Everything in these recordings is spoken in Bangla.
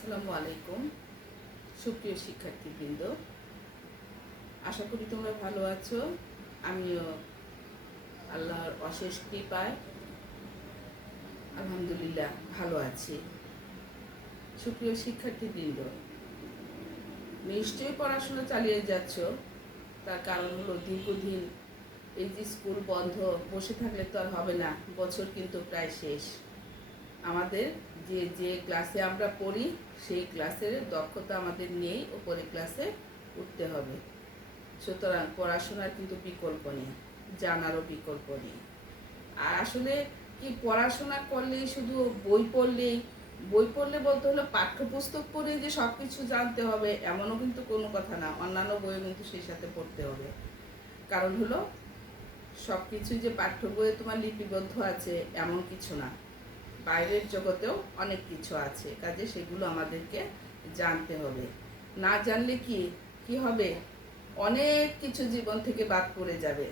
আসসালামু আলাইকুম সুপ্রিয় শিক্ষার্থীবৃন্দ, আশা করি তোমরা ভালো আছো। আমিও আল্লাহর অশেষ কৃপায় আলহামদুলিল্লাহ ভালো আছি। সুপ্রিয় শিক্ষার্থীবৃন্দ, নিশ্চয়ই পড়াশোনা চালিয়ে যাচ্ছ। তার কারণ হলো দীর্ঘদিন এই যে স্কুল বন্ধ, বসে থাকলে তো আর হবে না। বছর কিন্তু প্রায় শেষ। আমাদের যে যে ক্লাসে আমরা পড়ি সেই ক্লাসের দক্ষতা আমাদের নিয়েই উপরে ক্লাসে উঠতে হবে। সুতরাং পড়াশোনার কিন্তু বিকল্প নেই, জানারও বিকল্প নেই। আর আসলে কি পড়াশোনা করলেই শুধু বই পড়লে বলতে হলো পাঠ্যপুস্তক পড়ে যে সব কিছু জানতে হবে এমনও কিন্তু কোনো কথা না। অন্যান্য বইও কিন্তু সেই সাথে পড়তে হবে। কারণ হলো সব কিছু যে পাঠ্য বইয়ে তোমার লিপিবদ্ধ আছে এমন কিছু না, বাইরের জগতেও অনেক কিছু আছে। কাজে সেগুলো আমাদেরকে জানতে হবে। না জানলে কি হবে, অনেক কিছু জীবন থেকে বাদ পড়ে যাবে।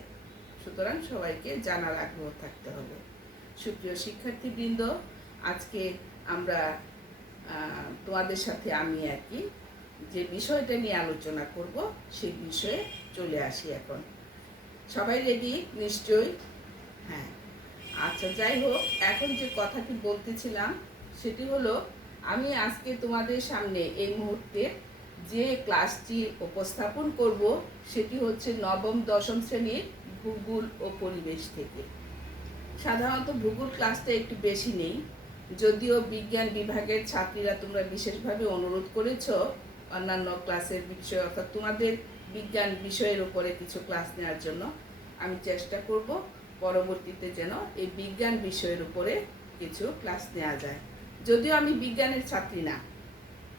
সুতরাং সবাইকে জানার আগ্রহ থাকতে হবে। সুপ্রিয় শিক্ষার্থীবৃন্দ, আজকে আমরা তোমাদের সাথে আমি আর কি যে বিষয়টা নিয়ে আলোচনা করব সেই বিষয়ে চলে আসি। এখন সবাই রেডি নিশ্চয়ই? হ্যাঁ, আচ্ছা, যাই হোক, এখন যে কথাটি বলতেছিলাম সেটি হলো, আমি আজকে তোমাদের সামনে এই মুহূর্তে যে ক্লাসটি উপস্থাপন করব সেটি হচ্ছে নবম দশম শ্রেণীর ভূগোল ও পরিবেশ থেকে। সাধারণত ভূগোল ক্লাসটা একটু বেশি নেই, যদিও বিজ্ঞান বিভাগের ছাত্রীরা তোমরা বিশেষভাবে অনুরোধ করেছ অন্যান্য ক্লাসের বিষয় অর্থাৎ তোমাদের বিজ্ঞান বিষয়ের উপরে কিছু ক্লাস নেওয়ার জন্য। আমি চেষ্টা করব পরবর্তীতে যেন এই বিজ্ঞান বিষয়ের উপরে কিছু ক্লাস নেওয়া যায়। যদিও আমি বিজ্ঞানের ছাত্রী না,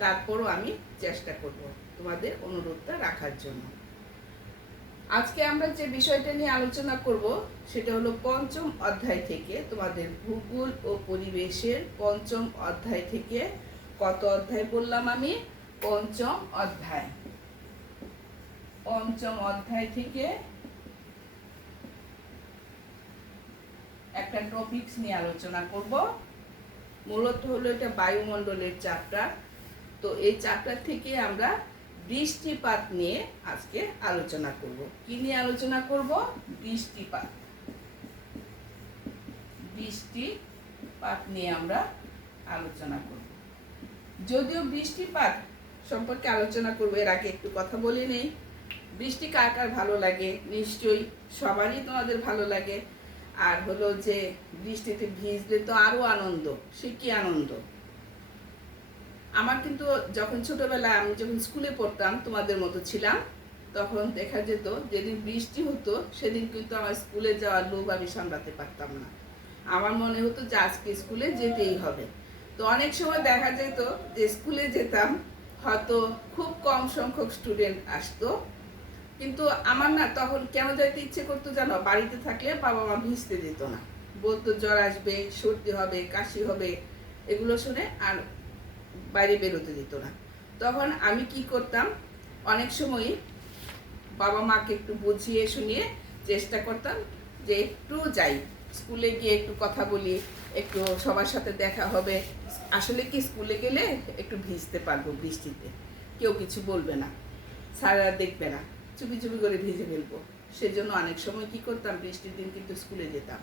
তারপরও আমি চেষ্টা করব তোমাদের অনুরোধটা রাখার জন্য। আজকে আমরা যে বিষয়টা নিয়ে আলোচনা করব সেটা হলো পঞ্চম অধ্যায় থেকে, তোমাদের ভূগোল ও পরিবেশের পঞ্চম অধ্যায় থেকে। কত অধ্যায় বললাম আমি? পঞ্চম অধ্যায়। পঞ্চম অধ্যায় থেকে একটা টপিকস নিয়ে আলোচনা করব। মূলত হলো এটা বায়ুমণ্ডলের চ্যাপ্টার। তো এই চ্যাপ্টার থেকে আমরা বৃষ্টিপাত নিয়ে আজকে আলোচনা করব। কি নিয়ে আলোচনা করব? বৃষ্টিপাত। বৃষ্টিপাত নিয়ে আমরা আলোচনা করব। যদিও বৃষ্টিপাত সম্পর্কে আলোচনা করব এর আগে একটু কথা বলে নেই। বৃষ্টি কার কার ভালো লাগে? নিশ্চয়ই সবারই তোমাদের ভালো লাগে। আর হলো যে বৃষ্টিতে ভিজলে তো আরো আনন্দ। সে কি আনন্দ! আমার কিন্তু যখন ছোটবেলায় আমি যখন স্কুলে পড়তাম, তোমাদের মতো ছিলাম, তখন দেখা যেত যেদিন বৃষ্টি হতো সেদিন কিন্তু আমার স্কুলে যাওয়ার লোভ আমি সামলাতে পারতাম না। আমার মনে হতো যে আজকে স্কুলে যেতেই হবে। তো অনেক সময় দেখা যেত যে স্কুলে যেতাম, হয়তো খুব কম সংখ্যক স্টুডেন্ট আসতো, কিন্তু আমার না তখন কেন যাইতে ইচ্ছে করতো জানো? বাড়িতে থাকলে বাবা মা ভিজতে দিত না, বলতো জ্বর আসবে, সর্দি হবে, কাশি হবে, এগুলো শুনে আর বাইরে বেরোতে দিত না। তখন আমি কি করতাম, অনেক সময়ই বাবা মাকে একটু বুঝিয়ে শুনিয়ে চেষ্টা করতাম যে একটু যাই, স্কুলে গিয়ে একটু কথা বলি, একটু সবার সাথে দেখা হবে। আসলে কি স্কুলে গেলে একটু ভিজতে পারবো, বৃষ্টিতে কেউ কিছু বলবে না, স্যাররা দেখবে না, চুপি চুপি করে ভিজে ফেলবো। সেজন্য অনেক সময় কি করতাম, বৃষ্টির দিন কিন্তু স্কুলে যেতাম।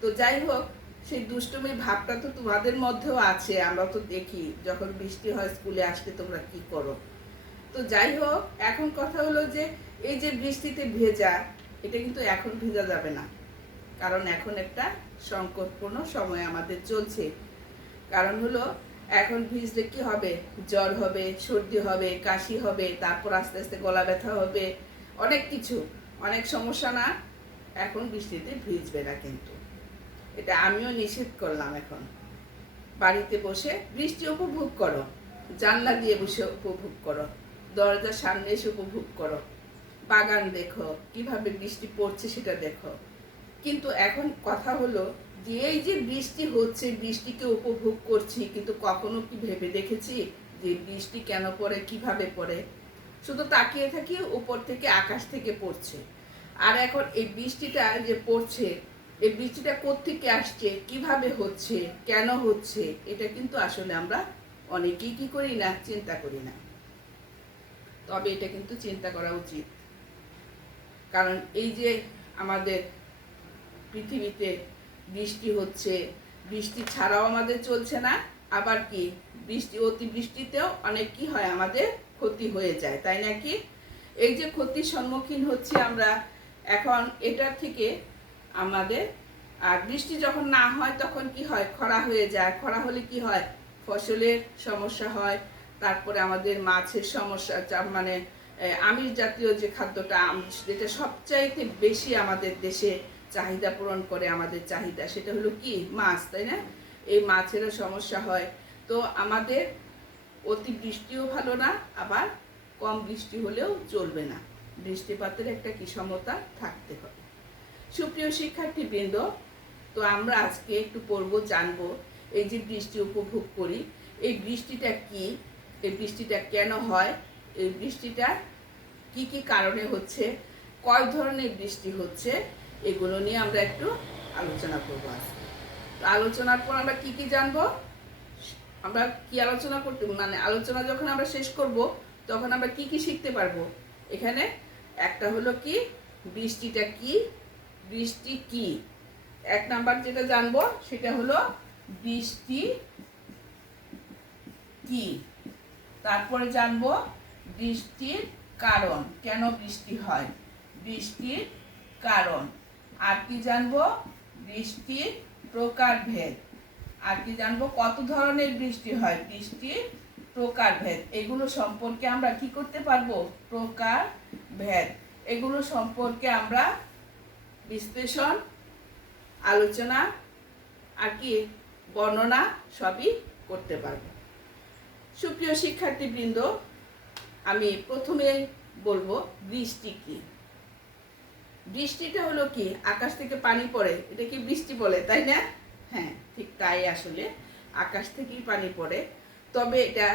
তো যাই হোক, সেই দুষ্টুমির ভাবটা তো তোমাদের মধ্যেও আছে। আমরা তো দেখি যখন বৃষ্টি হয় স্কুলে আসলে তোমরা কি করো। তো যাই হোক, এখন কথা হলো যে এই যে বৃষ্টিতে ভেজা, এটা কিন্তু এখন ভেজা যাবে না। কারণ এখন একটা সংকটপূর্ণ সময় আমাদের চলছে। কারণ হলো এখন ভিজলে কি হবে? জ্বর হবে, সর্দি হবে, কাশি হবে, তারপর আস্তে আস্তে গলা ব্যথা হবে, অনেক কিছু, অনেক সমস্যা না? এখন বৃষ্টিতে ভিজবে না কিন্তু, এটা আমিও নিষেধ করলাম। এখন বাড়িতে বসে বৃষ্টি উপভোগ করো, জানলা দিয়ে বসে উপভোগ করো, দরজার সামনে এসে উপভোগ করো, বাগান দেখো, কিভাবে বৃষ্টি পড়ছে সেটা দেখো। কিন্তু এখন কথা হলো যে এই যে বৃষ্টি হচ্ছে, বৃষ্টিকে উপভোগ করছি, কিন্তু কখনো কি ভেবে দেখেছি যে বৃষ্টি কেন পড়ে, কিভাবে পড়ে? শুধু তাকিয়ে থাকি উপর থেকে, আকাশ থেকে পড়ছে। আর এখন এই বৃষ্টিটা যে পড়ছে, এই বৃষ্টিটা কোত্থেকে আসছে, কিভাবে হচ্ছে, কেন হচ্ছে, এটা কিন্তু আসলে আমরা অনেকেই কি করি না, চিন্তা করি না। তবে এটা কিন্তু চিন্তা করা উচিত, কারণ এই যে আমাদের পৃথিবীতে বৃষ্টি হচ্ছে, বৃষ্টি ছাড়াও আমাদের চলছে না, আবার কি অতিবৃষ্টিতেও অনেক কি হয়, আমাদের ক্ষতি হয়ে যায়, তাই নাকি? এই যে ক্ষতির সম্মুখীন হচ্ছে আমরা এখন, এটার থেকে আমাদের, আর বৃষ্টি যখন না হয় তখন কি হয়, খরা হয়ে যায়। খরা হলে কি হয়, ফসলের সমস্যা হয়, তারপরে আমাদের মাছের সমস্যা, মানে আমিষ জাতীয় যে খাদ্যটা, যেটা সবচাইতে বেশি আমাদের দেশে চাহিদা পূরণ করে, আমাদের চাহিদা, সেটা হলো কি, মাছ, তাই না? এই মাছেরও সমস্যা হয়। তো আমাদের অতিবৃষ্টিও ভালো না, আবার কম বৃষ্টি হলেও চলবে না, বৃষ্টিপাতের একটা কি সমতা থাকতে হবে। সুপ্রিয় শিক্ষার্থীবৃন্দ, তো আমরা আজকে একটু পড়বো, জানবো এই যে বৃষ্টি উপভোগ করি, এই বৃষ্টিটা কি, এই বৃষ্টিটা কেন হয়, এই বৃষ্টিটা কি কি কারণে হচ্ছে, কয় ধরনের বৃষ্টি হচ্ছে, এগুলো নিয়ে আমরা একটু আলোচনা করবো আজকে। তো আলোচনার পর আমরা কি কি জানবো, আমরা কি আলোচনা করতে, মানে আলোচনা যখন আমরা শেষ করব তখন আমরা কি কি শিখতে পারবো। এখানে একটা হলো কি, বৃষ্টিটা কি, বৃষ্টি কি। এক নাম্বার যেটা জানবো সেটা হলো বৃষ্টি কি। তারপরে জানবো বৃষ্টির কারণ, কেন বৃষ্টি হয়, বৃষ্টির কারণ। আর কি জানবো, বৃষ্টির প্রকারভেদ। আর কি জানবো, কত ধরনের বৃষ্টি হয়, বৃষ্টির প্রকারভেদ। এগুলো সম্পর্কে আমরা কি করতে পারবো, প্রকারভেদ, এগুলো সম্পর্কে আমরা বিশ্লেষণ, আলোচনা আর কি বর্ণনা সবই করতে পারবো। সুপ্রিয় শিক্ষার্থীবৃন্দ, আমি প্রথমেই বলবো বৃষ্টি কি। বৃষ্টিটা হলো কি, আকাশ থেকে পানি পড়ে, এটা কি বৃষ্টি বলে, তাই না? হ্যাঁ, ঠিক তাই, আসলে আকাশ থেকেই পানি পড়ে। তবে এটা,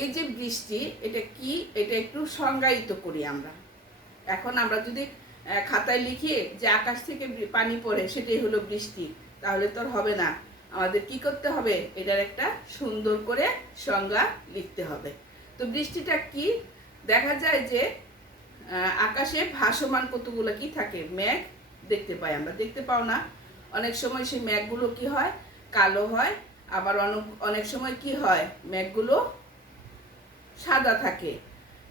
এই যে বৃষ্টি, এটা কি, এটা একটু সংজ্ঞায়িত করি আমরা। এখন আমরা যদি খাতায় লিখি যে আকাশ থেকে পানি পড়ে সেটাই হলো বৃষ্টি, তাহলে তো আর হবে না। আমাদের কি করতে হবে, এটার একটা সুন্দর করে সংজ্ঞা লিখতে হবে। তো বৃষ্টিটা কি, দেখা যায় যে আকাশে ভাসমান কতগুলো কি থাকে, মেঘ দেখতে পাই আমরা, দেখতে পাও না? অনেক সময় সেই মেঘগুলো কি হয়, কালো হয়, আবার অনেক সময় কি হয়, মেঘগুলো সাদা থাকে।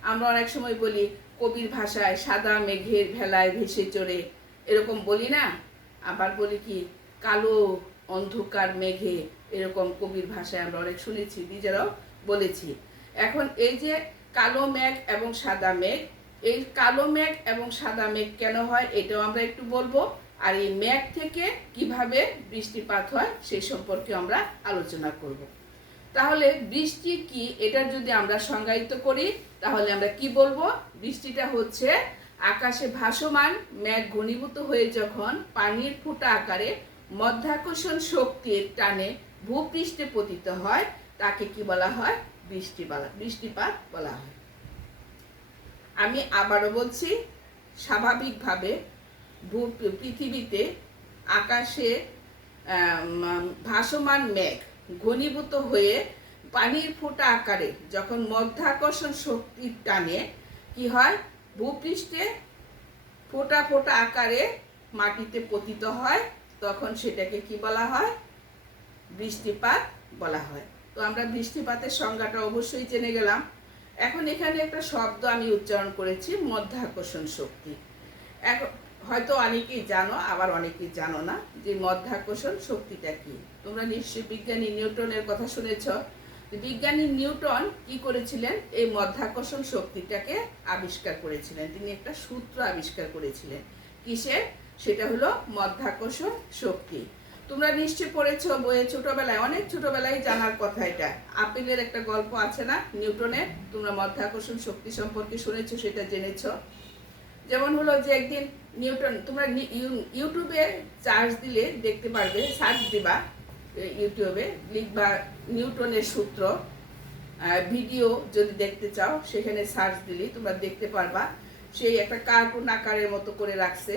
আমরা অনেক সময় বলি কবির ভাষায়, সাদা মেঘের ভেলায় ভেসে চড়ে, এরকম বলি না? আবার বলি কি, কালো অন্ধকার মেঘে, এরকম কবির ভাষায় আমরা অনেক শুনেছি, নিজেরাও বলেছি। এখন এই যে কালো মেঘ এবং সাদা মেঘ, এই কালো মেঘ এবং সাদা মেঘ কেন হয় এটাও আমরা একটু বলবো, আর এই মেঘ থেকে কিভাবে বৃষ্টিপাত হয় সেই সম্পর্কে আমরা আলোচনা করব। তাহলে বৃষ্টি কি, এটা যদি আমরা সংজ্ঞায়িত করি তাহলে আমরা কি বলবো, বৃষ্টিটা হচ্ছে আকাশে ভাসমান মেঘ ঘনীভূত হয়ে যখন পানির ফোঁটা আকারে মধ্যাকর্ষণ শক্তির টানে ভূপৃষ্ঠে পতিত হয়, তাকে কি বলা হয়, বৃষ্টিপাত বলা হয়। আমি আবারও বলছি, স্বাভাবিকভাবে পৃথিবীতে আকাশে ভাসমান মেঘ ঘনীভূত হয়ে পানির ফোঁটা আকারে যখন মধ্যাকর্ষণ শক্তির টানে কি হয়, ভূপৃষ্ঠে ফোঁটা ফোঁটা আকারে মাটিতে পতিত হয়, তখন সেটাকে কি বলা হয়, বৃষ্টিপাত বলা হয়। তো আমরা বৃষ্টিপাতের সংজ্ঞাটা অবশ্যই জেনে গেলাম। এখন এখানে একটা শব্দ আমি উচ্চারণ করেছি, মধ্যাকর্ষণ শক্তি। এখন হয়তো অনেকেই জানো, আবার অনেকেই জানো না যে মধ্যাকর্ষণ শক্তিটা কি। তোমরা নিশ্চয়ই বিজ্ঞানী নিউটনের কথা শুনেছ। বিজ্ঞানী নিউটন কি করেছিলেন, এই মধ্যাকর্ষণ শক্তিটাকে আবিষ্কার করেছিলেন। তিনি একটা সূত্র আবিষ্কার করেছিলেন, কিসের, সেটা হলো মধ্যাকর্ষণ শক্তি। তোমরা নিশ্চয়ই পড়েছো বইয়ে, ছোটবেলায়, অনেক ছোটবেলায় জানার কথা এটা। আপেলের একটা গল্প আছে না নিউটনের, তোমরা মধ্যাকর্ষণ শক্তি সম্পর্কে শুনেছো, সেটা জেনেছো। যেমন হলো যে একদিন নিউটন, তোমরা ইউটিউবে সার্চ দিলে দেখতে পারবে, সার্চ দিবা ইউটিউবে, লিখবা নিউটনের সূত্র, ভিডিও যদি দেখতে চাও সেখানে সার্চ দিলেই তোমরা দেখতে পারবা। সেই একটা কার্টুন আকারের মতো করে রাখছে,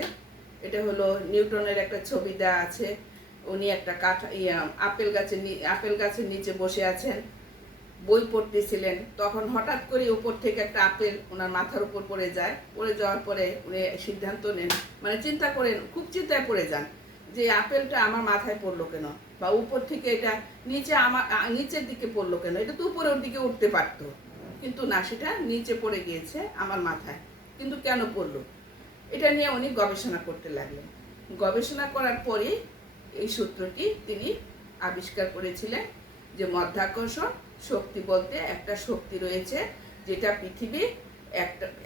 এটা হলো নিউটনের একটা ছবি দেওয়া আছে। উনি একটা আপেল গাছের নিচে বসে আছেন, বই পড়তেছিলেন, তখন হঠাৎ করে উপর থেকে একটা আপেল ওনার মাথার উপর পড়ে যায়। পড়ে যাওয়ার পরে উনি সিদ্ধান্ত নেন, মানে চিন্তা করেন, খুব চিন্তায় পড়ে যান যে আপেলটা আমার মাথায় পড়লো কেন, বা উপর থেকে এটা নিচে আমার নিচের দিকে পড়লো কেন, এটা তো উপরের দিকে উঠতে পারতো, কিন্তু না, সেটা নিচে পড়ে গিয়েছে আমার মাথায়, কিন্তু কেন পড়লো, এটা নিয়ে উনি গবেষণা করতে লাগলেন। গবেষণা করার পরে এই সূত্রটি তিনি আবিষ্কার করেছিলেন যে মাধ্যাকর্ষণ শক্তি বলতে একটা শক্তি রয়েছে যেটা পৃথিবী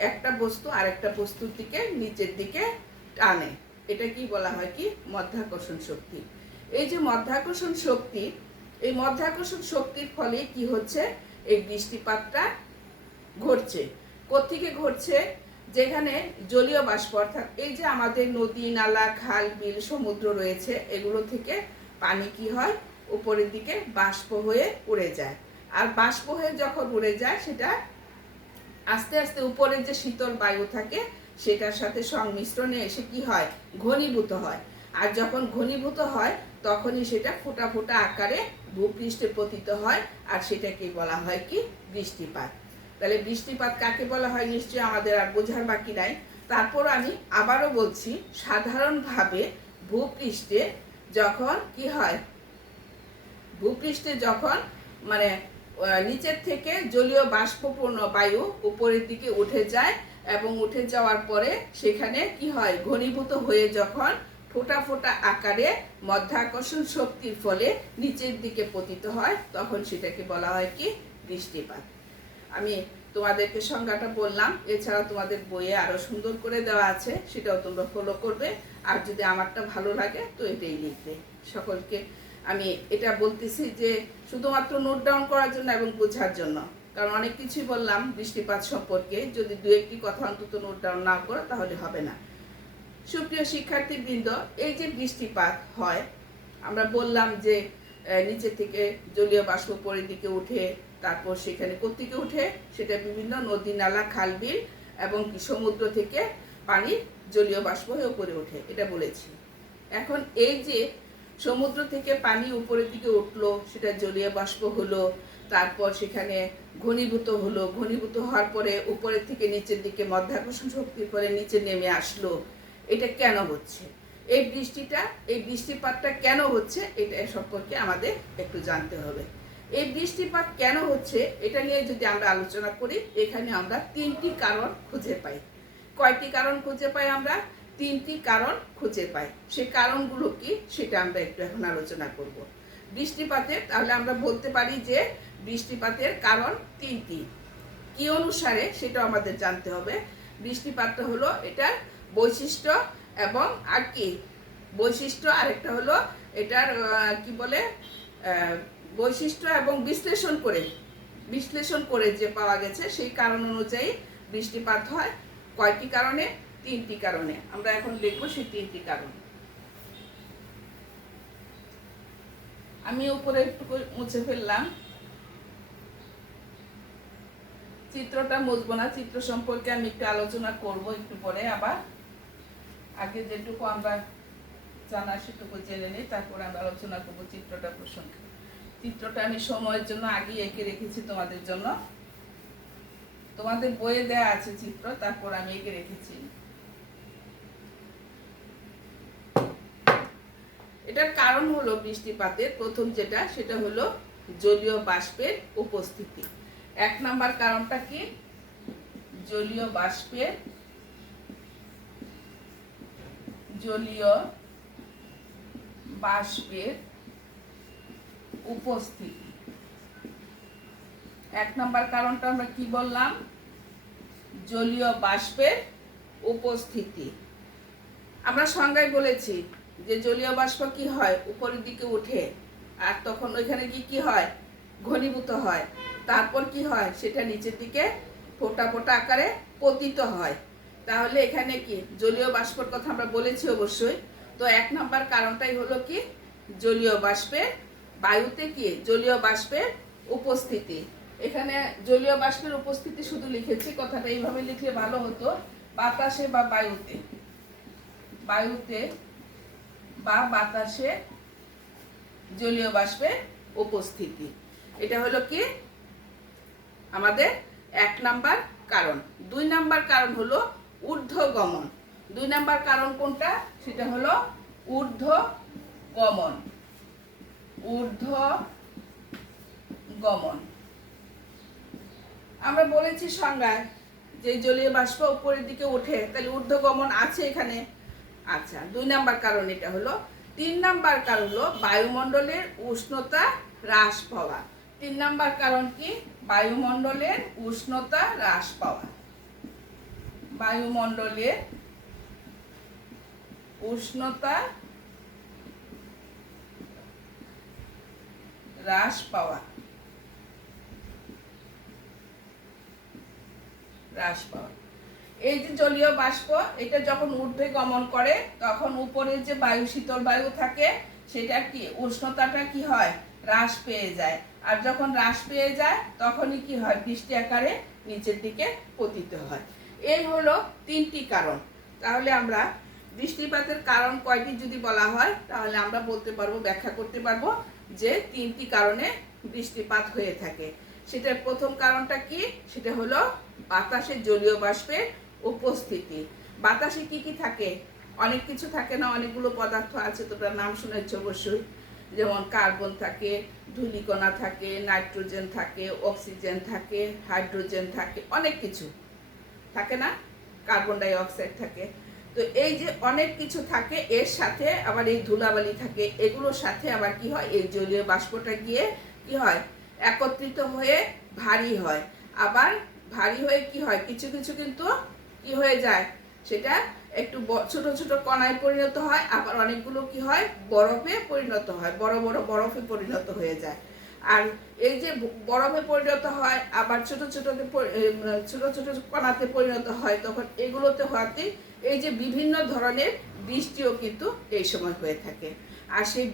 একটা বস্তু আরেকটা বস্তুর দিকে নিচের দিকে টানে। এটা কি বলা হয় কি মাধ্যাকর্ষণ শক্তি। এই যে মাধ্যাকর্ষণ শক্তি, এই মাধ্যাকর্ষণ শক্তির ফলে কি হচ্ছে, এই বৃষ্টিপাতটা ঘটছে। কোত্থেকে ঘটছে, যেখানে জলীয় বাষ্প, অর্থাৎ এই যে আমাদের নদী নালা খাল বিল সমুদ্র রয়েছে, এগুলো থেকে পানি কি হয়, উপরের দিকে বাষ্প হয়ে উড়ে যায়। আর বাষ্প হয়ে যখন উড়ে যায়, সেটা আস্তে আস্তে উপরে যে শীতল বায়ু থাকে সেটার সাথে সংমিশ্রণে এসে কি হয়, ঘনীভূত হয়। আর যখন ঘনীভূত হয় তখনই সেটা ফোঁটা ফোঁটা আকারে ভূপৃষ্ঠে পতিত হয়, আর সেটাকে বলা হয় কি বৃষ্টিপাত। তাহলে বৃষ্টিপাত কাকে বলা হয় নিশ্চয়ই আমাদের আর বোঝার বাকি নাই। তারপর আমি আবারও বলছি, সাধারণভাবে ভূপৃষ্ঠে যখন কি হয়, ভূপৃষ্ঠে যখন মানে নিচের থেকে জলীয় বাষ্পপূর্ণ বায়ু উপরের দিকে উঠে যায়, এবং উঠে যাওয়ার পরে সেখানে কি হয়, ঘনীভূত হয়ে যখন ফোঁটা ফোঁটা আকারে মাধ্যাকর্ষণ শক্তির ফলে নিচের দিকে পতিত হয়, তখন সেটাকে বলা হয় কি বৃষ্টিপাত। আমি তোমাদেরকে সংজ্ঞাটা বললাম, এছাড়া তোমাদের বইয়ে আরো সুন্দর করে দেওয়া আছে, সেটাও তোমরা ফলো করবে। আর যদি আমারটা ভালো লাগে তো এটাই লিখবে। সকলকে আমি এটা বলতেছি যে শুধুমাত্র নোট ডাউন করার জন্য এবং বোঝার জন্য, কারণ অনেক কিছুই বললাম বৃষ্টিপাত সম্পর্কে, যদি দু একটি কথা অন্তত নোট ডাউন না করো তাহলে হবে না। সুপ্রিয় শিক্ষার্থীবৃন্দ, এই যে বৃষ্টিপাত হয়, আমরা বললাম যে নিচে থেকে জলীয় বাষ্প পরের দিকে উঠে, তারপর সেখানে কোত্থেকে উঠে, সেটা বিভিন্ন নদী নালা খাল বিল এবং সমুদ্র থেকে পানি জলীয় বাষ্প হয়ে উপরে ওঠে, এটা বলেছি। এখন এই যে সমুদ্র থেকে পানি উপরের দিকে উঠলো, সেটা জলীয় বাষ্প হলো, তারপর সেখানে ঘনীভূত হলো, ঘনীভূত হওয়ার পরে উপরের থেকে নিচের দিকে মাধ্যাকর্ষণ শক্তির ফলে নিচে নেমে আসলো। এটা কেন হচ্ছে, এই বৃষ্টিপাতটা কেন হচ্ছে, এটা সম্পর্কে আমাদের একটু জানতে হবে। এই বৃষ্টিপাত কেন হচ্ছে এটা নিয়ে যদি আমরা আলোচনা করি, এখানে আমরা তিনটি কারণ খুঁজে পাই। কয়টি কারণ খুঁজে পাই আমরা? তিনটি কারণ খুঁজে পাই। সেই কারণগুলো কি সেটা আমরা একটু এখন আলোচনা করব। বৃষ্টিপাতের, তাহলে আমরা বলতে পারি যে বৃষ্টিপাতের কারণ তিনটি। কি অনুসারে সেটা আমাদের জানতে হবে। বৃষ্টিপাতটা হলো এটার বৈশিষ্ট্য, এবং আর কি বৈশিষ্ট্য, আরেকটা হলো এটার কি বলে বৈশিষ্ট্য এবং বিশ্লেষণ করে যে পাওয়া গেছে সেই কারণ অনুযায়ী বৃষ্টিপাত হয়। কয়টি কারণে? তিনটি কারণে। আমরা এখন দেখবো সেই তিনটি কারণ। আমি উপরে একটু মুছে ফেললাম, চিত্রটা মুছবো না, চিত্র সম্পর্কে আমি একটু আলোচনা করব একটু পরে। আবার আগে যেটুকু আমরা জানা সেটুকু জেনে নিই, তারপর আমরা আলোচনা করবো চিত্রটা প্রসঙ্গে। চিত্রটা আমি সময়ের জন্য আগে এঁকে রেখেছি তোমাদের জন্য, তোমাদের বইয়ে দেয়া আছে চিত্র, তারপর আমি এঁকে রেখেছি। এটার কারণ হলো বৃষ্টিপাতের প্রথম যেটা, সেটা হলো জলীয় বাষ্পের উপস্থিতি। এক নাম্বার কারণটা কি? জলীয় বাষ্পের উপস্থিতি। এক নাম্বার কারণটা আমরা কি বললাম? জলীয় বাষ্পের উপস্থিতি। আমরা সংজ্ঞায় বলেছি যে জলীয় বাষ্প কি হয়, উপরের দিকে উঠে, আর তখন ওইখানে কি হয়, ঘনীভূত হয়, তারপর কি হয়, সেটা নিচের দিকে ফোঁটা ফোঁটা আকারে পতিত হয়। তাহলে এখানে কি জলীয় বাষ্পের কথা আমরা বলেছি অবশ্যই। তো এক নাম্বার কারণটাই হলো কি জলীয় বাষ্পের, বায়ুতে কি জলীয় বাষ্পের উপস্থিতি। এখানে জলীয় বাষ্পের উপস্থিতি শুধু লিখেছি, কথাটা এইভাবে লিখলে ভালো হতো, বাতাসে বা বায়ুতে বা বাতাসে জলীয় বাষ্পের উপস্থিতি। এটা হলো কি আমাদের 1 নাম্বার কারণ। 2 নাম্বার কারণ হলো ঊর্ধ্বগমন। 2 নাম্বার কারণ কোনটা? সেটা হলো ঊর্ধ্বগমন। ঊর্ধ্বগমন আমরা বলেছি সংজ্ঞায় যে জলীয় বাষ্প উপরের দিকে ওঠে, তাহলে ঊর্ধ্বগমন আছে এখানে। আচ্ছা, 2 নাম্বার কারণ এটা হলো। 3 নাম্বার কারণ হলো বায়ুমণ্ডলের উষ্ণতা হ্রাস পাওয়া। 3 নাম্বার কারণ কি? বায়ুমণ্ডলের উষ্ণতা হ্রাস পাওয়া। বায়ুমণ্ডলের উষ্ণতা হ্রাস পাওয়া। এই যে জলীয় বাষ্প, এটা যখন ঊর্ধ্বে গমন করে তখন উপরে যে বায়ু, শীতল বায়ু থাকে, সেটা কি উষ্ণতাটা কি হয়? হ্রাস পেয়ে যায়। আর যখন হ্রাস পেয়ে যায় তখনই কি হয়? বৃষ্টি আকারে নিচের দিকে পতিত হয়। এই হলো 3টি কারণ। তাহলে আমরা বৃষ্টিপাতের কারণ কয়টি যদি বলা হয়, তাহলে আমরা বলতে পারবো, ব্যাখ্যা করতে পারবো যে 3টি কারণে বৃষ্টিপাত হয়ে থাকে। সেটার প্রথম কারণটা কি? সেটা হলো বাতাসে জলীয় বাষ্পের উপস্থিতি। বাতাসে কি কি থাকে? অনেক কিছু থাকে না, অনেকগুলো পদার্থ আছে, তোমরা নাম শুনেছ অবশ্যই। যেমন কার্বন থাকে, ধূলিকণা থাকে, নাইট্রোজেন থাকে, অক্সিজেন থাকে, হাইড্রোজেন থাকে, অনেক কিছু থাকে না, কার্বন ডাই অক্সাইড থাকে। তো এই যে অনেক কিছু থাকে, এর সাথে আবার এই ধুলাবালি থাকে, এগুলোর সাথে আবার কি হয়? এই জলীয় বাষ্পটা গিয়ে কি হয়? একত্রিত হয়ে ভারী হয়। আবার ভারী হয়ে কি হয়? কিছু কিছু কিন্তু কি হয়ে যায়? সেটা একটু ছোট ছোট কণায় পরিণত হয়, আবার অনেকগুলো কি হয়? বরফে পরিণত হয়, বড় বড় বরফে পরিণত হয়ে যায়। আর এই যে বরফে পরিণত হয়, আবার ছোট ছোট ছোট কণাতে পরিণত হয়, তখন এগুলোতে হওয়াতে এই যে বিভিন্ন ধরনের বৃষ্টিও কিন্তু এই সময় হয়ে থাকে। আর সেই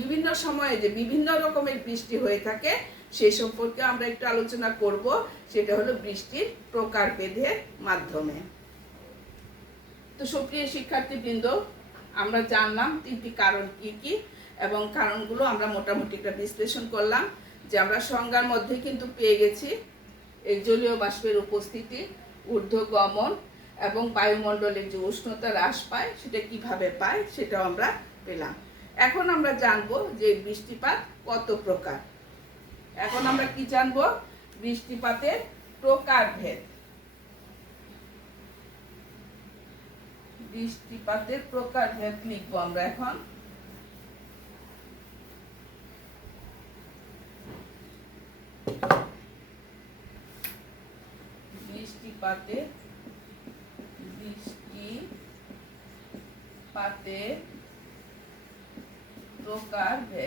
বিভিন্ন সময়ে যে বিভিন্ন রকমের বৃষ্টি হয়ে থাকে, সেই সম্পর্কে আমরা একটু আলোচনা করব। সেটা হলো বৃষ্টির প্রকারভেদের মাধ্যমে। তো সুপ্রিয় শিক্ষার্থীবৃন্দ, আমরা জানলাম 3টি কারণ কি কি, এবং কারণগুলো আমরা মোটামুটি একটা বিশ্লেষণ করলাম। যে আমরা সংজ্ঞার মধ্যে কিন্তু পেয়ে গেছি এই জলীয় বাষ্পের উপস্থিতি, ঊর্ধ্বগমন, এবং বায়ুমণ্ডলের যে উষ্ণতা হ্রাস পায় সেটা কিভাবে পায় সেটাও আমরা পেলাম। এখন আমরা জানবো যে বৃষ্টিপাত কত প্রকার। এখন আমরা কি জানবো? বৃষ্টিপাতের প্রকারভেদ। বৃষ্টিপাতের প্রকারভেদ লিখবো আমরা এখন। বৃষ্টিপাতের প্রকারভেদ।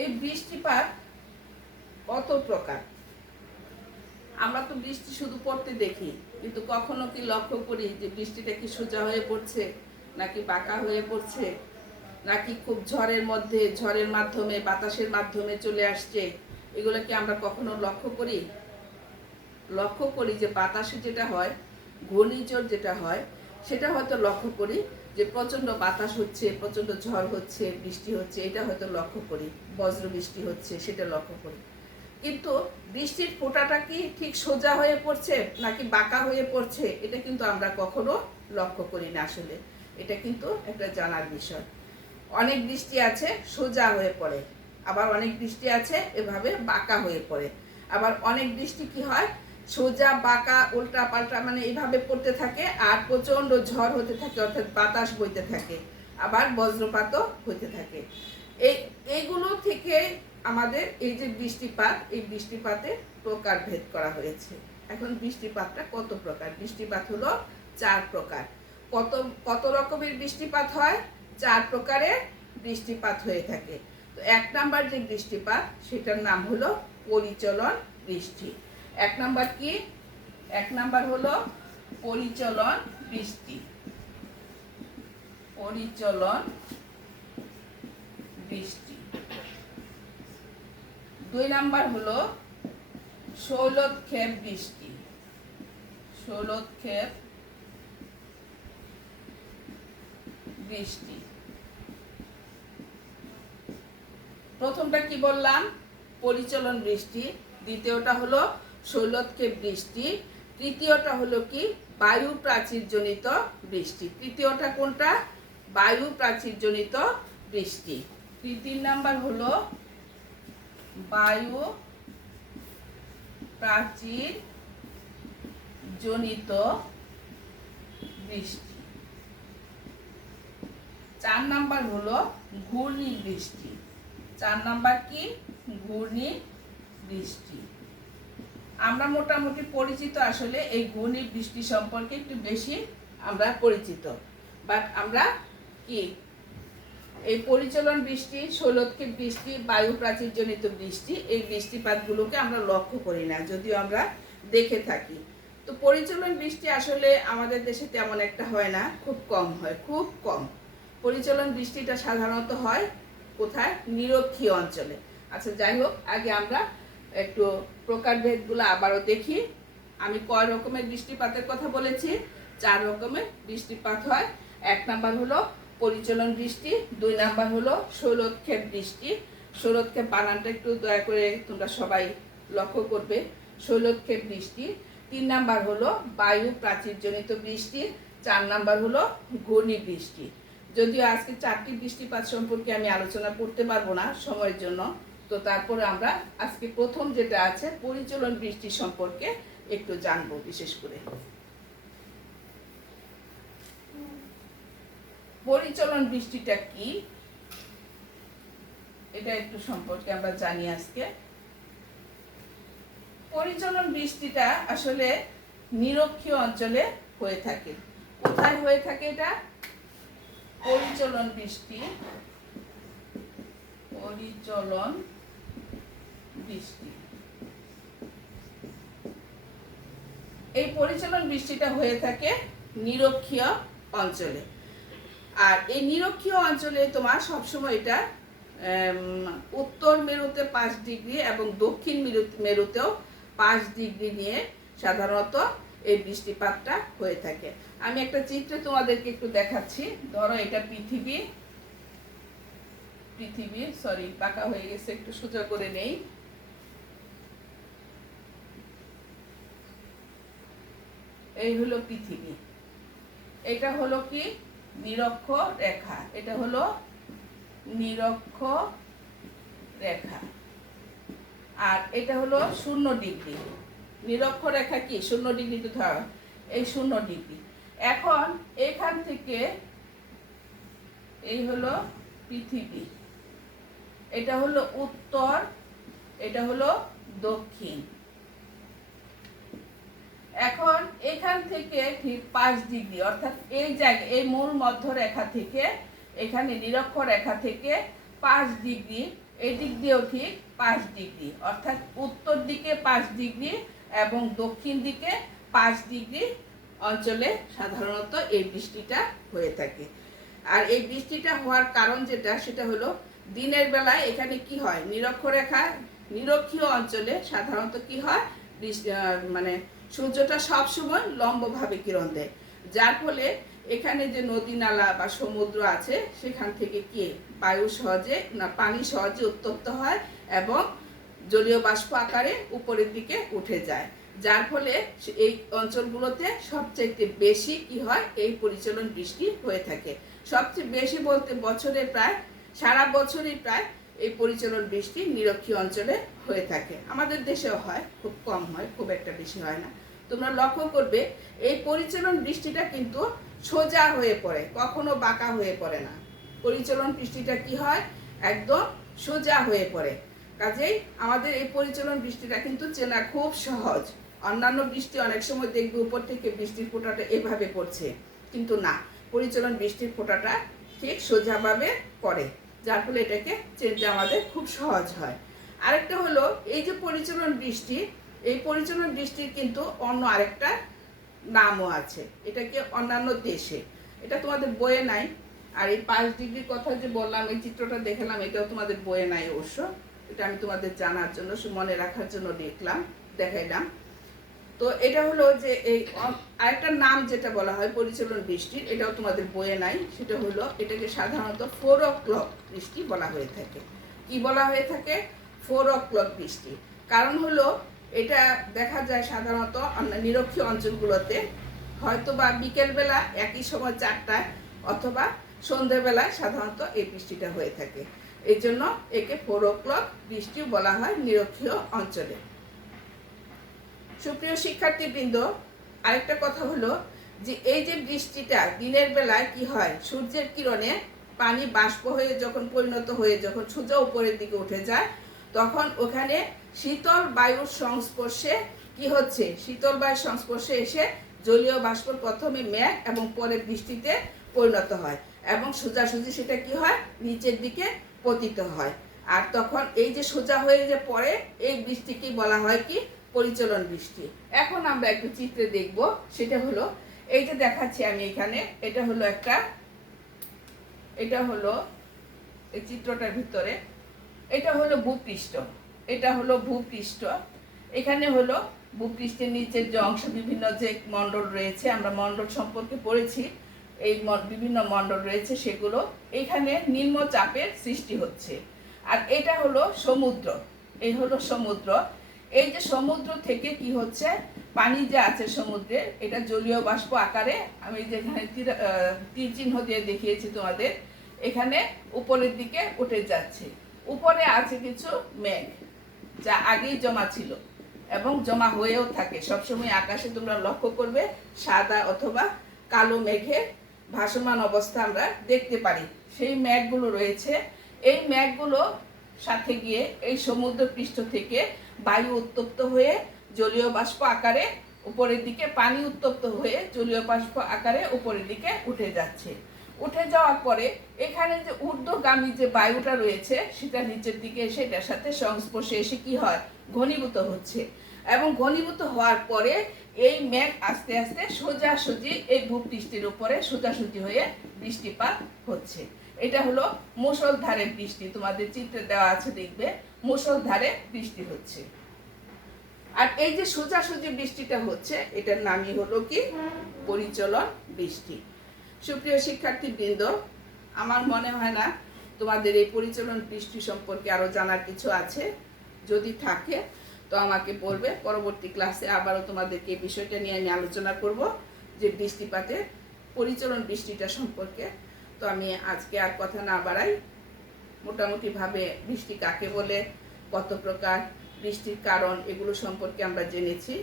এই বৃষ্টিপাত কত প্রকার? আমরা তো বৃষ্টি শুধু পড়তে দেখি, কিন্তু কখনো কি লক্ষ্য করি যে বৃষ্টিটা কি সোজা হয়ে পড়ছে, নাকি বাঁকা হয়ে পড়ছে, নাকি খুব ঝড়ের মাধ্যমে, বাতাসের মাধ্যমে চলে আসছে? এগুলো কি আমরা কখনো লক্ষ্য করি? লক্ষ্য করি যে বাতাসে যেটা হয়, ঘূর্ণিঝড় যেটা হয়, সেটা হয়তো লক্ষ্য করি যে প্রচণ্ড বাতাস হচ্ছে, প্রচণ্ড ঝড় হচ্ছে, বৃষ্টি হচ্ছে, এটা হয়তো লক্ষ্য করি, বজ্র বৃষ্টি হচ্ছে, সেটা লক্ষ্য করি। কিন্তু বৃষ্টির ফোঁটাটা কি ঠিক সোজা হয়ে পড়ছে নাকি বাঁকা হয়ে পড়ছে, এটা কিন্তু আমরা কখনো লক্ষ্য করি না। আসলে এটা কিন্তু একটা জানার বিষয়। অনেক বৃষ্টি আছে সোজা হয়ে পড়ে, আবার অনেক বৃষ্টি আছে এভাবে বাঁকা হয়ে পড়ে। আবার অনেক বৃষ্টি কি হয়? সোজা বাঁকা উল্টা পাল্টা মানে এইভাবে পড়তে থাকে, আর প্রচণ্ড ঝড় হতে থাকে, অর্থাৎ বাতাস বইতে থাকে, আবার বজ্রপাতও হতে থাকে। এইগুলো থেকে আমাদের এই যে বৃষ্টিপাত, এই বৃষ্টিপাতের প্রকারভেদ করা হয়েছে। এখন বৃষ্টিপাতটা কত প্রকার? বৃষ্টিপাত হলো 4 প্রকার। কত রকমের বৃষ্টিপাত হয়? 4 প্রকারের বৃষ্টিপাত হয়ে থাকে। তো 1 নাম্বার যে বৃষ্টিপাত, সেটার নাম হলো পরিচলন বৃষ্টি। 1 নাম্বার কি? 1 নাম্বার হলো পরিচলন বৃষ্টি। পরিচলন বৃষ্টি। 2 নাম্বার হলো শৈলক্ষেপ বৃষ্টি। শৈলক্ষেপ বৃষ্টি। প্রথমটা কি বললাম? পরিচলন বৃষ্টি। দ্বিতীয়টা হলো শৈলক্ষেপ বৃষ্টি। তৃতীয়টা হলো কি? বায়ু প্রাচীরজনিত বৃষ্টি। তৃতীয়টা কোনটা? বায়ু প্রাচীরজনিত বৃষ্টি। 3 নাম্বার হলো বায়ু প্রাচীর জনিত বৃষ্টি। 4 নাম্বার হলো ঘূর্ণি বৃষ্টি। 4 নাম্বার কি? ঘূর্ণি বৃষ্টি। আমরা মোটামুটি পরিচিত আসলে এই ঘূর্ণি বৃষ্টি সম্পর্কে একটু বেশি আমরা পরিচিত, বাট আমরা কি এই পরিচলন বৃষ্টি, শৈলক্ষেপ বৃষ্টি, বায়ু প্রাচীরজনিত বৃষ্টি, এই বৃষ্টিপাতগুলোকে আমরা লক্ষ্য করি না, যদিও আমরা দেখে থাকি। তো পরিচলন বৃষ্টি আসলে আমাদের দেশে তেমন একটা হয় না, খুব কম হয়, খুব কম। পরিচলন বৃষ্টিটা সাধারণত হয় কোথায়? নিরক্ষীয় অঞ্চলে। আচ্ছা, যাই হোক, আগে আমরা একটু প্রকারভেদগুলো আবারও দেখি। আমি কয় রকমের বৃষ্টিপাতের কথা বলেছি? 4 রকমের বৃষ্টিপাত হয়। 1 নাম্বার হলো পরিচলন বৃষ্টি, 2 নাম্বার হলো শৈলক্ষেপ বৃষ্টি। শৈলক্ষেপ বানানটা একটু দয়া করে তোমরা সবাই লক্ষ্য করবে, শৈলক্ষেপ বৃষ্টি। 3 নাম্বার হলো বায়ু প্রাচীরজনিত বৃষ্টি। 4 নাম্বার হলো ঘূর্ণি বৃষ্টি। যদিও আজকে 4টি বৃষ্টিপাত সম্পর্কে আমি আলোচনা করতে পারবো না সময়ের জন্য, তো তারপরে আমরা আজকে প্রথম যেটা আছে পরিচলন বৃষ্টি সম্পর্কে একটু জানবো বিশেষ করে। পরিচলন বৃষ্টিটা কি এটা একটু সম্পর্কে আমরা জানি আজকে। পরিচলন বৃষ্টিটা আসলে নিরক্ষীয় অঞ্চলে হয়ে থাকে। কোথায় হয়ে থাকে এটা? পরিচলন বৃষ্টি, পরিচলন বৃষ্টি। এই পরিচলন বৃষ্টিটা হয়ে থাকে নিরক্ষীয় অঞ্চলে। আর এই নিরক্ষীয় অঞ্চলে তোমার সবসময় এটা উত্তর মেরুতে 5 ডিগ্রি এবং দক্ষিণ মেরুতেও 5 ডিগ্রি নিয়ে সাধারণত এই বৃষ্টিপাতটা হয়ে থাকে। আমি একটা চিত্রে তোমাদেরকে একটু দেখাচ্ছি। ধরো এটা পৃথিবী, সরি বাঁকা হয়ে গেছে, একটু সোজা করে নেই। এই হলো পৃথিবী, এটা হলো কি? নিরক্ষ রেখা। এটা হলো নিরক্ষ রেখা, আর এটা হলো 0 ডিগ্রি। নিরক্ষ রেখা কি? 0 ডিগ্রি তো ধরো, এই 0 ডিগ্রি। এখন এখান থেকে এই হলো পৃথিবী, এটা হলো উত্তর, এটা হলো দক্ষিণ। এখন এখান থেকে ঠিক 5 ডিগ্রি, অর্থাৎ এই জায়গায় এই মূল মধ্যরেখা থেকে এখানে নিরক্ষ রেখা থেকে 5 ডিগ্রি, এই দিক দিয়েও ঠিক 5 ডিগ্রি, অর্থাৎ উত্তর দিকে 5 ডিগ্রি এবং দক্ষিণ দিকে 5 ডিগ্রি অঞ্চলে সাধারণত এই বৃষ্টিটা হয়ে থাকে। আর এই বৃষ্টিটা হওয়ার কারণ যেটা, সেটা হলো দিনের বেলায় এখানে কি হয়? নিরক্ষরেখা, নিরক্ষীয় অঞ্চলে সাধারণত কি হয়? মানে সূর্যটা সবসময় লম্বভাবে কিরণ দেয়, যার ফলে এখানে যে নদী নালা বা সমুদ্র আছে সেখান থেকে কি বায়ু সহজে না পানি সহজে উত্তপ্ত হয় এবং জলীয় বাষ্প আকারে উপরের দিকে উঠে যায়, যার ফলে এই অঞ্চলগুলোতে সবচেয়ে বেশি কি হয়? এই পরিচলন বৃষ্টি হয়ে থাকে। সবচেয়ে বেশি বলতে বছরে প্রায় সারা বছরই প্রায় এই পরিচলন বৃষ্টি নিরক্ষীয় অঞ্চলে হয়ে থাকে। আমাদের দেশেও হয়, খুব কম হয়, খুব একটা বেশি হয় না। তোমরা লক্ষ্য করবে এই পরিচলন বৃষ্টিটা কিন্তু সোজা হয়ে পড়ে, কখনো বাঁকা হয়ে পড়ে না। পরিচলন বৃষ্টিটা কি হয়? একদম সোজা হয়ে পড়ে। কাজেই আমাদের এই পরিচলন বৃষ্টিটা কিন্তু চেনা খুব সহজ। অন্যান্য বৃষ্টি অনেক সময় দেখবে উপর থেকে বৃষ্টির ফোঁটাটা এভাবে পড়ছে, কিন্তু না, পরিচলন বৃষ্টির ফোঁটাটা ঠিক সোজাভাবে পড়ে, যার ফলে এটাকে চিনতে আমাদের খুব সহজ হয়। আরেকটা হলো এই যে পরিচলন বৃষ্টি, এই পরিচলন বৃষ্টির কিন্তু অন্য আরেকটা নামও আছে, এটাকে অন্যান্য দেশে, এটা তোমাদের বইয়ে নাই। আর এই 5 ডিগ্রির কথা যে বললাম, এই চিত্রটা দেখালাম, এটাও তোমাদের বইয়ে নাই অবশ্য। এটা আমি তোমাদের জানার জন্য, মনে রাখার জন্য দেখাইলাম। তো এটা হলো যে এই আরেকটা নাম যেটা বলা হয় পরিচলন বৃষ্টির, এটাও তোমাদের বইয়ে নাই। সেটা হলো এটাকে সাধারণত 4 o'clock বৃষ্টি বলা হয়ে থাকে। কি বলা হয়ে থাকে? 4 o'clock বৃষ্টি। কারণ হলো এটা দেখা যায় সাধারণত নিরক্ষীয় অঞ্চলগুলোতে হয়তো বা বিকেলবেলা একই সময় 4টায় অথবা সন্ধ্যেবেলায় সাধারণত এই বৃষ্টিটা হয়ে থাকে। এই জন্য একে 4 o'clock বৃষ্টিও বলা হয় নিরক্ষীয় অঞ্চলে। সুপ্রিয় শিক্ষার্থীবৃন্দ, আরেকটা কথা হলো যে এই যে বৃষ্টিটা দিনের বেলায় কি হয়, সূর্যের কিরণে পানি বাষ্প হয়ে যখন পরিণত হয়ে যখন সূর্য উপরের দিকে উঠে যায়, তখন ওখানে শীতল বায়ুর সংস্পর্শে কি হচ্ছে, শীতল বায়ুর সংস্পর্শে এসে জলীয় বাষ্প প্রথমে মেঘ এবং পরে বৃষ্টিতে পরিণত হয় এবং সোজাসুজি সেটা কি হয়, নিচের দিকে পতিত হয়। আর তখন এই যে সোজা হয়ে যে পড়ে এই বৃষ্টিকে বলা হয় কি? পরিচলন বৃষ্টি। এখন আমরা একটু চিত্রে দেখব, সেটা হলো এই যে দেখাচ্ছি আমি এখানে, এটা হলো এই চিত্রটার ভিতরে এটা হলো ভূপৃষ্ঠ, এটা হলো ভূপৃষ্ঠ। এখানে হলো ভূপৃষ্ঠের নিচের যে অংশ, বিভিন্ন যে মণ্ডল রয়েছে, আমরা মণ্ডল সম্পর্কে পড়েছি, এই বিভিন্ন মণ্ডল রয়েছে সেগুলো, এখানে নিম্নচাপের সৃষ্টি হচ্ছে। আর এটা হলো সমুদ্র, এই হলো সমুদ্র। এই যে সমুদ্র থেকে কি হচ্ছে, পানি যে আছে সমুদ্রে, এটা জলীয় বাষ্প আকারে, আমি যেখানে তীর চিহ্ন দিয়ে দেখিয়েছি তোমাদের, এখানে উপরের দিকে উঠে যাচ্ছে। উপরে আছে কিছু মেঘ যা আগেই জমা ছিল এবং জমা হয়েও থাকে সবসময়। আকাশে তোমরা লক্ষ্য করবে সাদা অথবা কালো মেঘে ভাসমান অবস্থা আমরা দেখতে পারি। সেই মেঘগুলো রয়েছে, এই মেঘগুলো সাথে গিয়ে এই সমুদ্র পৃষ্ঠ থেকে বায়ু উত্তপ্ত হয়ে জলীয় বাষ্প আকারে উপরের দিকে, পানি উত্তপ্ত হয়ে জলীয় বাষ্প আকারে উপরের দিকে উঠে যাচ্ছে। উঠে যাওয়ার পরে এখানে যে ঊর্ধ্বগামী যে বায়ুটা রয়েছে সেটা নিচের দিকে এসে এটার সাথে সংস্পর্শে এসে কি হয়, ঘনীভূত হচ্ছে। এবং ঘনীভূত হওয়ার পরে এই মেঘ আস্তে আস্তে সোজাসুজি এই ভূপৃষ্ঠের উপরে সোজাসুজি হয়ে বৃষ্টিপাত হচ্ছে। এটা হলো মুষলধারে বৃষ্টি, তোমাদের চিত্রে দেওয়া আছে দেখবে, মুষলধারে বৃষ্টি হচ্ছে। আর এই যে সোজাসুজি বৃষ্টিটা হচ্ছে, এটার নামই হলো কি? পরিচলন বৃষ্টি। সুপ্রিয় শিক্ষার্থীবৃন্দ, আমার মনে হয় না তোমাদের এই পরিচলন বৃষ্টি সম্পর্কে আরো জানার কিছু আছে। যদি থাকে তো আমাকে বলবে, পরবর্তী ক্লাসে আবারও তোমাদেরকে এই বিষয়টা নিয়ে আমি আলোচনা করব, যে বৃষ্টিপাতের পরিচলন বৃষ্টিটা সম্পর্কে। তো আমি আজকে আর কথা না বাড়াই, মোটামুটিভাবে বৃষ্টি কাকে বলে, কত প্রকার, বৃষ্টির কারণ, এগুলো সম্পর্কে আমরা জেনেছি।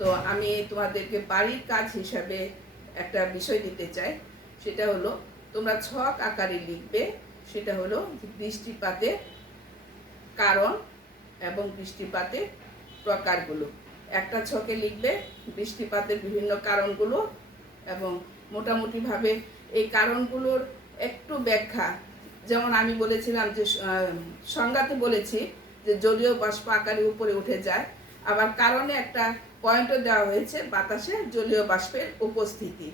তো আমি তোমাদেরকে বাড়ির কাজ হিসাবে একটা বিষয় দিতে চাই, সেটা হলো তোমরা ছক আকারে লিখবে। সেটা হলো বৃষ্টিপাতের কারণ এবং বৃষ্টিপাতের প্রকারগুলো। একটা ছকে লিখবে বৃষ্টিপাতের বিভিন্ন কারণগুলো এবং মোটামুটিভাবে এই কারণগুলোর একটু ব্যাখ্যা, যেমন আমি বলেছিলাম যে সংজ্ঞাতে বলেছি যে জলীয় বাষ্প আকারে উপরে উঠে যায়, আবার কারণে একটা পয়েন্টও দেওয়া হয়েছে, বাতাসে জলীয় বাষ্পের উপস্থিতি।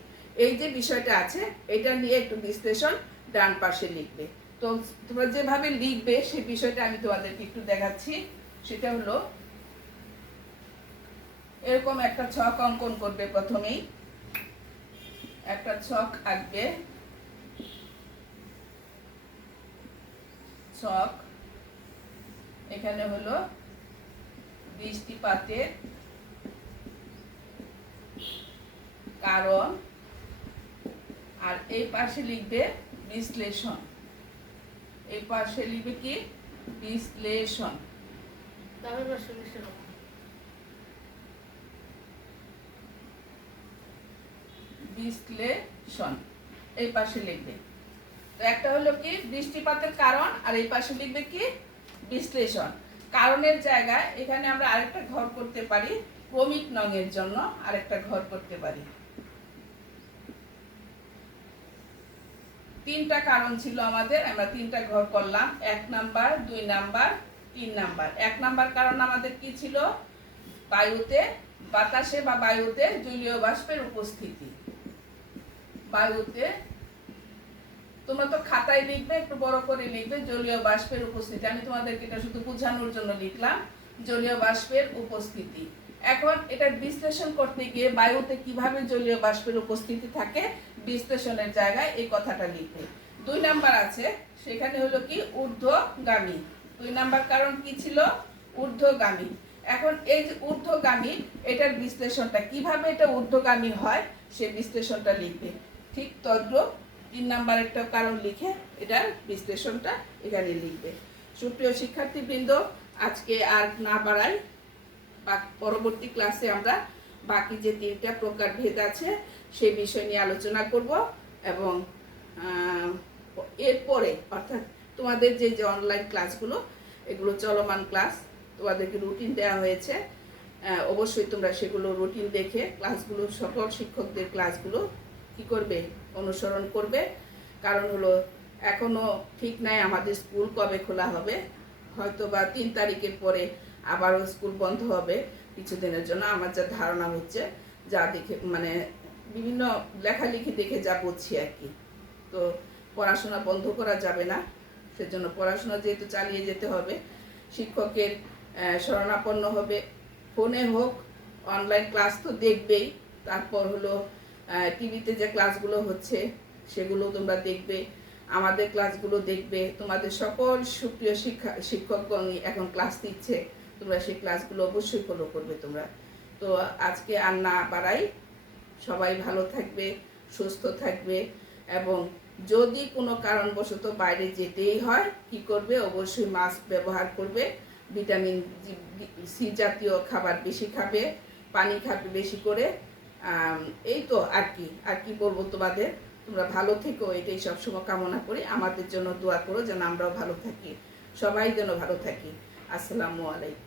এই যে বিষয়টা আছে, এটা নিয়ে একটু বিশ্লেষণ ডান পাশে লিখবে। তো তোমরা যেভাবে লিখবে সেই বিষয়টা আমি তোমাদেরকে একটু দেখাচ্ছি। সেটা হলো এরকম একটা ছক অঙ্কন করবে। প্রথমেই একটা ছক আঁকবে, ছক। এখানে হলো বৃষ্টিপাতের কারণ, আর এই পাশে লিখবে বিশ্লেষণ। এই পাশে লিখবে কি? বিশ্লেষণ। বিশ্লেষণ এই পাশে লিখবে। তো একটা হলো কি বৃষ্টিপাতের কারণ, আর এই পাশে লিখবে কি? বিশ্লেষণ। কারণের জায়গায় এখানে আমরা আরেকটা ঘর করতে পারি, ক্রমিক নঙের জন্য আরেকটা ঘর করতে পারি। তিনটা কারণ ছিল আমাদের, আমরা তিনটা ঘর করলাম, 1 নাম্বার, 2 নাম্বার, 3 নাম্বার। 1 নাম্বার কারণ আমাদের কি ছিল? বায়ুতে, বাতাসে বা বায়ুতে জলীয় বাষ্পের উপস্থিতি। বায়ুতে, তোমরা তো খাতায় লিখবে, একটু বড় করে লিখবে জলীয় বাষ্পের উপস্থিতি। আমি তোমাদেরকে এটা শুধু বোঝানোর জন্য লিখলাম, জলীয় বাষ্পের উপস্থিতি। এখন এটা বিশ্লেষণ করতে গিয়ে বায়ুতে কিভাবে জলীয় বাষ্পের উপস্থিতি থাকে, বিশ্লেষণের জায়গায় এই কথাটা লিখবে। 2 নাম্বার আছে, সেখানে হলো কি ঊর্ধ্বগামী। 2 নাম্বার কারণ কি ছিল? ঊর্ধ্বগামী। এখন এই যে ঊর্ধ্বগামী, এটার বিশ্লেষণটা কিভাবে এটা ঊর্ধ্বগামী হয় সে বিশ্লেষণটা লিখবে। ঠিক তদ্রূপ 3 নাম্বার একটা কারণ লিখে এটার বিশ্লেষণটা এখানে লিখবে। সুপ্রিয় শিক্ষার্থীবৃন্দ, আজকে আর না বাড়াই, পরবর্তী ক্লাসে আমরা বাকি যে 3টা প্রকার ভেদ আছে সেই বিষয় নিয়ে আলোচনা করব এবং এরপরে অর্থাৎ তোমাদের যে যে অনলাইন ক্লাসগুলো, এগুলো চলমান ক্লাস, তোমাদেরকে রুটিন দেওয়া হয়েছে। অবশ্যই তোমরা সেগুলো রুটিন দেখে ক্লাসগুলো, সকল শিক্ষকদের ক্লাসগুলো কি করবে? অনুসরণ করবে। কারণ হলো এখনও ঠিক নাই আমাদের স্কুল কবে খোলা হবে। হয়তো বা 3 তারিখের পরে আবারও স্কুল বন্ধ হবে কিছুদিনের জন্য, আমার যা ধারণা হচ্ছে, যা দেখে মানে বিভিন্ন লেখালেখি দেখে যা বুঝছি আর কি। তো পড়াশোনা বন্ধ করা যাবে না, সেজন্য পড়াশোনা যেহেতু চালিয়ে যেতে হবে, শিক্ষকের শরণাপন্ন হবে। ফোনে হোক, অনলাইন ক্লাস তো দেখবেই, তারপর হলো টিভিতে যে ক্লাসগুলো হচ্ছে সেগুলো তোমরা দেখবে, আমাদের ক্লাসগুলো দেখবে। তোমাদের সকল সুপ্রিয় শিক্ষকগণই এখন ক্লাস দিচ্ছে, তোমরা সেই ক্লাসগুলো অবশ্যই ফলো করবে তোমরা। তো আজকে আর না বাড়াই, সবাই ভালো থাকবে, সুস্থ থাকবে এবং যদি কোনো কারণবশত বাইরে যেতেই হয় কি করবে? অবশ্যই মাস্ক ব্যবহার করবে, ভিটামিন সি জাতীয় খাবার বেশি খাবে, পানি খাবে বেশি করে। এই তো আর কি বলবো তোমাদের। তোমরা ভালো থেকো, এটাই সবসময় কামনা করি। আমাদের জন্য দোয়া করো যেন আমরাও ভালো থাকি, সবাই যেন ভালো থাকি। আসসালামু আলাইকুম।